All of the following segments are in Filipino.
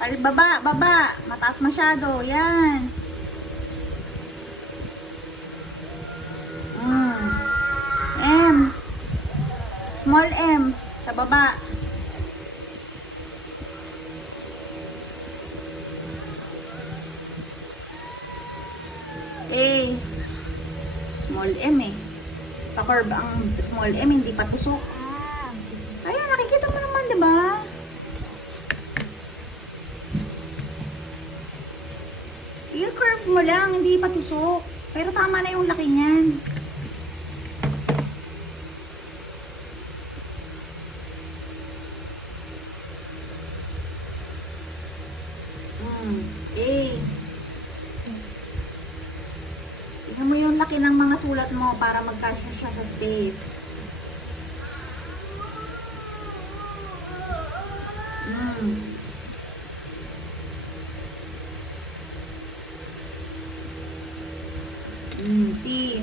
Baba, baba. Mataas masyado. Yan. M. Small M. Sa baba. A. Small M eh. Pa-curve ang small M, hindi pa tusok. Kaya nakikita mo naman, di ba? I-curve mo lang, hindi pa tusok. Pero tama na yung laki niyan. A. Tingnan mo yung laki ng mga sulat mo para magkasya siya sa space. C.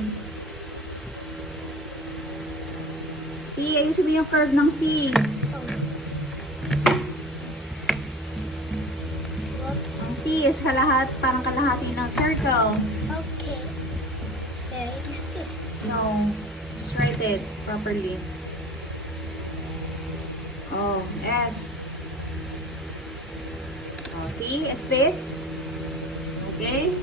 C, ayusin mo yung curve ng C. Ang C is parang kalahati ng circle. Okay. Where is this? No, just write it properly. Oh, S. Oh, see, it fits. Okay.